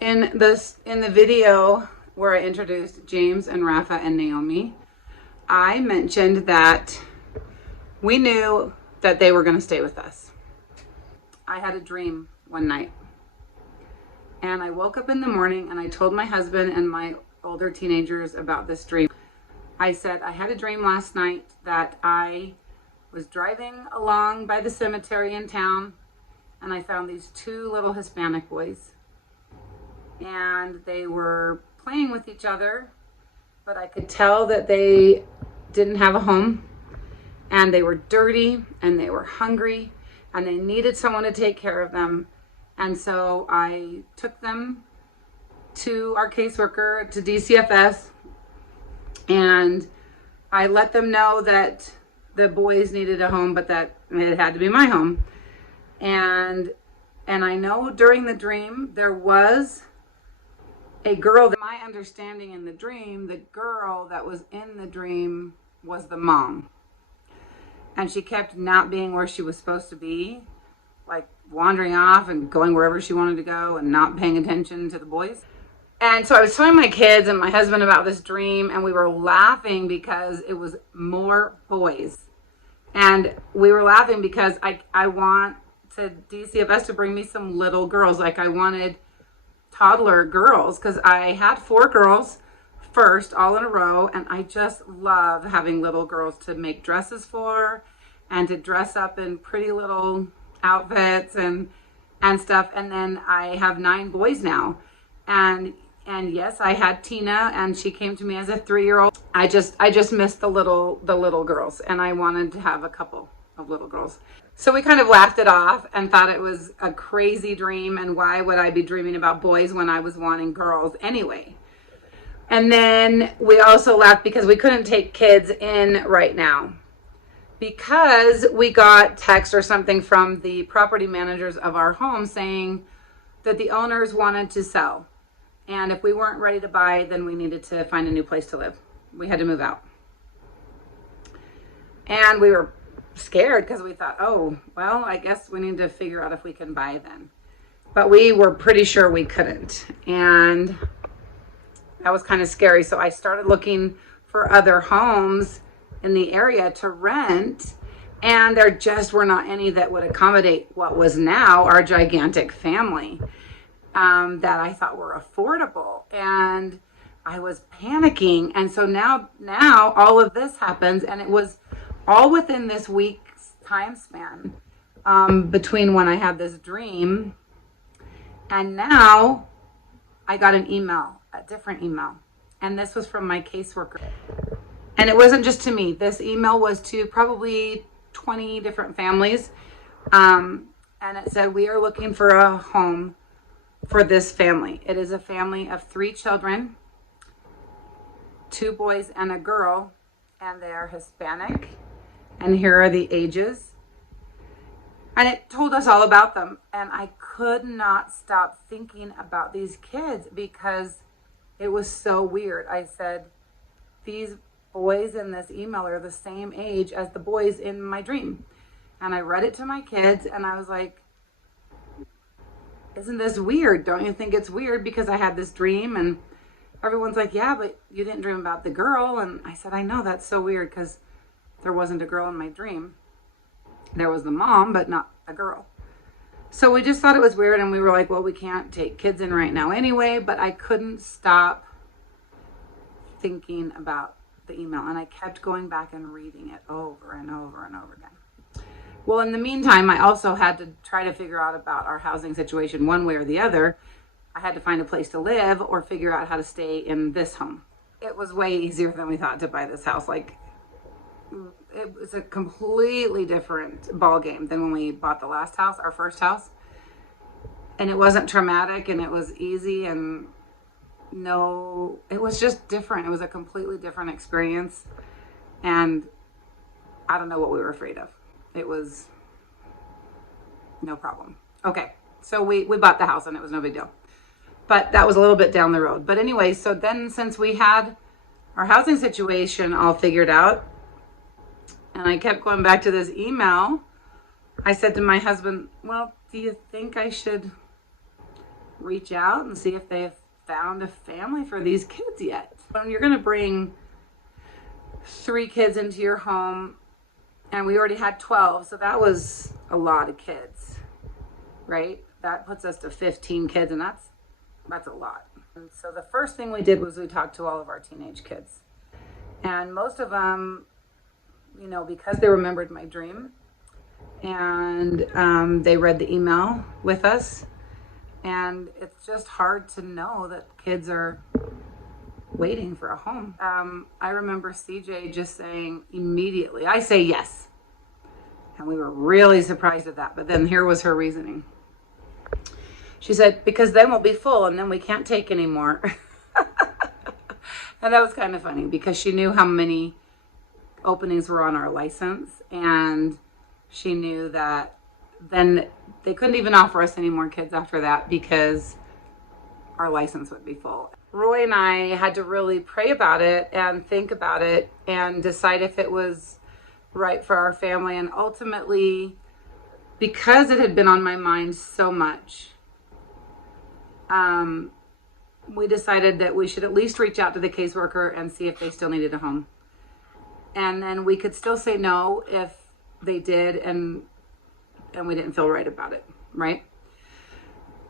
In the video where I introduced James and Rafa and Naomi, I mentioned that we knew that they were going to stay with us. I had a dream one night, and I woke up in the morning and I told my husband and my older teenagers about this dream. I said, I had a dream last night that I was driving along by the cemetery in town and I found these two little Hispanic boys, and they were playing with each other, but I could tell that they didn't have a home, and they were dirty and they were hungry and they needed someone to take care of them. And so I took them to our caseworker, to DCFS, and I let them know that the boys needed a home, but that it had to be my home. And I know during the dream there was a girl. My understanding in the dream, the girl that was in the dream was the mom. And she kept not being where she was supposed to be, like wandering off and going wherever she wanted to go and not paying attention to the boys. And so I was telling my kids and my husband about this dream, and we were laughing because it was more boys. And we were laughing because I want to DCFS to bring me some little girls. Like I wanted toddler girls, because I had 4 girls first all in a row, and I just love having little girls to make dresses for and to dress up in pretty little outfits and stuff. And then I have 9 boys now, and yes, I had Tina, and she came to me as a 3-year-old. I just missed the little girls, and I wanted to have a couple of little girls. So we kind of laughed it off and thought it was a crazy dream, and why would I be dreaming about boys when I was wanting girls anyway? And then we also laughed because we couldn't take kids in right now, because we got text or something from the property managers of our home saying that the owners wanted to sell, and if we weren't ready to buy, then we needed to find a new place to live. We had to move out. And we were scared because we thought, oh, well, I guess we need to figure out if we can buy then. But we were pretty sure we couldn't. And that was kind of scary. So I started looking for other homes in the area to rent. And there just were not any that would accommodate what was now our gigantic family, that I thought were affordable. And I was panicking. And so now all of this happens, and it was all within this week's time span, between when I had this dream and now I got an email, a different email. And this was from my caseworker. And it wasn't just to me. This email was to probably 20 different families. And it said, we are looking for a home for this family. It is a family of 3 children, 2 boys and a girl, and they are Hispanic. And here are the ages. And it told us all about them. And I could not stop thinking about these kids because it was so weird. I said, these boys in this email are the same age as the boys in my dream. And I read it to my kids, and I was like, isn't this weird? Don't you think it's weird? Because I had this dream, and everyone's like, yeah, but you didn't dream about the girl. And I said, I know, that's so weird, because there wasn't a girl in my dream. There was the mom, but not a girl. So we just thought it was weird, and we were like, well, we can't take kids in right now anyway. But I couldn't stop thinking about the email, and I kept going back and reading it over and over and over again. Well, in the meantime, I also had to try to figure out about our housing situation one way or the other. I had to find a place to live or figure out how to stay in this home. It was way easier than we thought to buy this house. Like, it was a completely different ball game than when we bought the last house, our first house. And it wasn't traumatic, and it was easy, and no, it was just different. It was a completely different experience, and I don't know what we were afraid of. It was no problem. Okay, so we bought the house, and it was no big deal. But that was a little bit down the road. But anyway, so then since we had our housing situation all figured out, and I kept going back to this email, I said to my husband, well, do you think I should reach out and see if they've found a family for these kids yet. When you're going to bring 3 kids into your home, and we already had 12, so that was a lot of kids, right? That puts us to 15 kids, and that's a lot. And so the first thing we did was we talked to all of our teenage kids. And most of them, you know, because they remembered my dream, and they read the email with us. And it's just hard to know that kids are waiting for a home. I remember CJ just saying immediately, I say yes. And we were really surprised at that. But then here was her reasoning. She said, because then we'll be full and then we can't take any more. And that was kind of funny because she knew how many openings were on our license. And she knew that then they couldn't even offer us any more kids after that because our license would be full. Roy and I had to really pray about it and think about it and decide if it was right for our family. And ultimately, because it had been on my mind so much, we decided that we should at least reach out to the caseworker and see if they still needed a home. And then we could still say no if they did and we didn't feel right about it, right?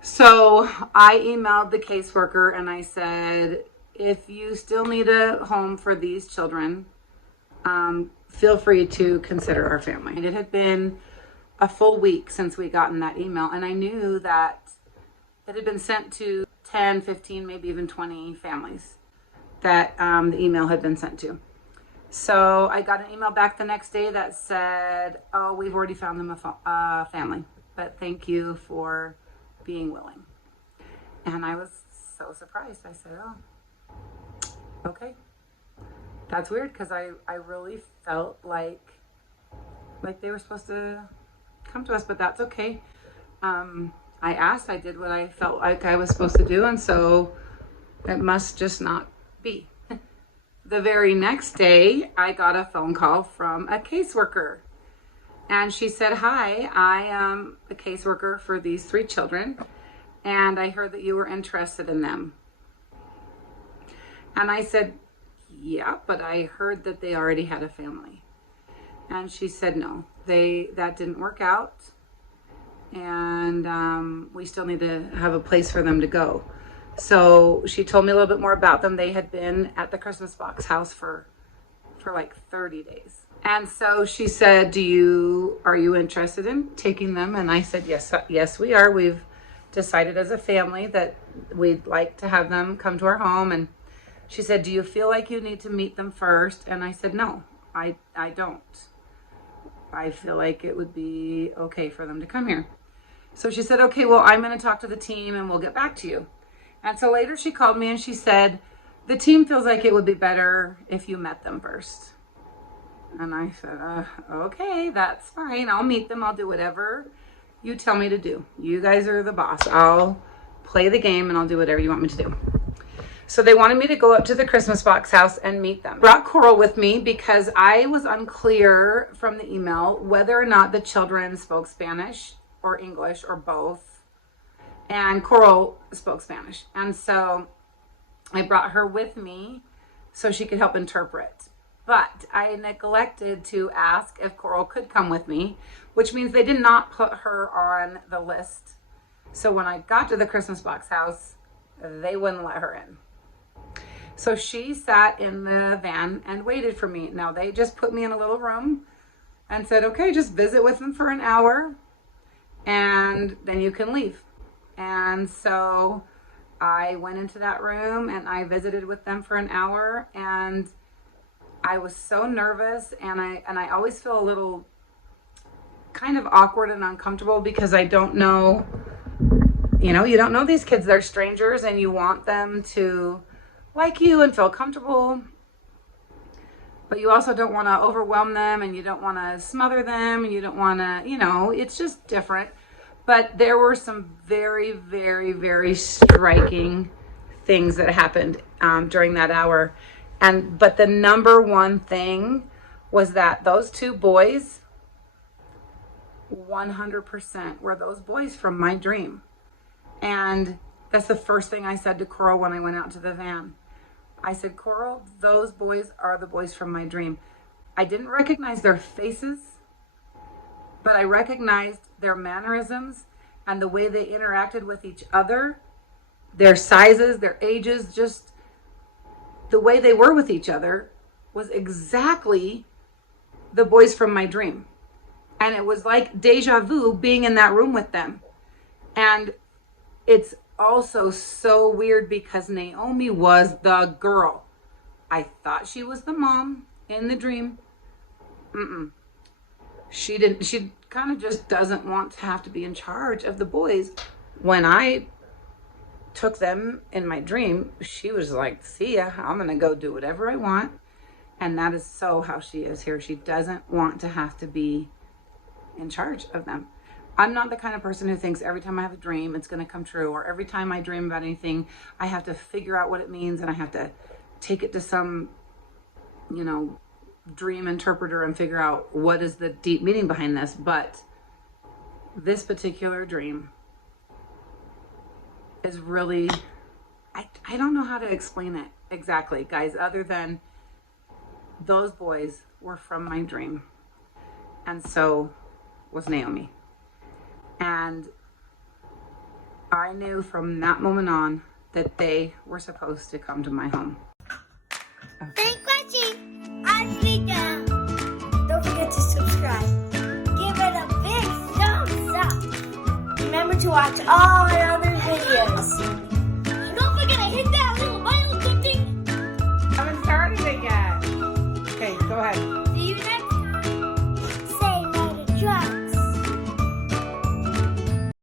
So I emailed the caseworker and I said, if you still need a home for these children, feel free to consider our family. And it had been a full week since we gotten that email, and I knew that it had been sent to 10, 15, maybe even 20 families that the email had been sent to. So I got an email back the next day that said, oh, we've already found them a family, but thank you for being willing. And I was so surprised. I said, oh, okay. That's weird because I really felt like they were supposed to come to us, but that's okay. I asked, I did what I felt like I was supposed to do, and so it must just not be. The very next day, I got a phone call from a caseworker. And she said, hi, I am a caseworker for these 3 children, and I heard that you were interested in them. And I said, yeah, but I heard that they already had a family. And she said, no, that didn't work out, and we still need to have a place for them to go. So she told me a little bit more about them. They had been at the Christmas Box house for like 30 days. And so she said, are you interested in taking them? And I said, yes, we are. We've decided as a family that we'd like to have them come to our home. And she said, do you feel like you need to meet them first? And I said, no, I don't. I feel like it would be okay for them to come here. So she said, okay, well, I'm going to talk to the team and we'll get back to you. And so later she called me and she said, the team feels like it would be better if you met them first. And I said, okay, that's fine. I'll meet them. I'll do whatever you tell me to do. You guys are the boss. I'll play the game and I'll do whatever you want me to do. So they wanted me to go up to the Christmas Box house and meet them. Brought Coral with me because I was unclear from the email whether or not the children spoke Spanish or English or both. And Coral spoke Spanish. And so I brought her with me so she could help interpret. But I neglected to ask if Coral could come with me, which means they did not put her on the list. So when I got to the Christmas Box house, they wouldn't let her in. So she sat in the van and waited for me. Now they just put me in a little room and said, okay, just visit with them for an hour and then you can leave. And so I went into that room and I visited with them for an hour, and I was so nervous, and I always feel a little kind of awkward and uncomfortable because I don't know, you don't know these kids. They're strangers and you want them to like you and feel comfortable, but you also don't want to overwhelm them and you don't want to smother them and you don't want to, it's just different. But there were some very, very, very striking things that happened during that hour. But the number one thing was that those 2 boys, 100% were those boys from my dream. And That's the first thing I said to Coral when I went out to the van. I said, Coral, those boys are the boys from my dream. I didn't recognize their faces, but I recognized their mannerisms and the way they interacted with each other, their sizes, their ages, just the way they were with each other was exactly the boys from my dream. And it was like deja vu being in that room with them. And it's also so weird because Naomi was the girl. I thought she was the mom in the dream. She kind of just doesn't want to have to be in charge of the boys. When I took them in my dream, she was like, see ya, I'm gonna go do whatever I want. And that is so how she is here. She doesn't want to have to be in charge of them. I'm not the kind of person who thinks every time I have a dream, it's going to come true, or every time I dream about anything, I have to figure out what it means and I have to take it to some, dream interpreter and figure out what is the deep meaning behind this. But this particular dream is really, I don't know how to explain it exactly, guys, other than those boys were from my dream. And so was Naomi. And I knew from that moment on that they were supposed to come to my home. Thanks for watching. Don't forget to subscribe. Give it a big thumbs up. Remember to watch all my other videos.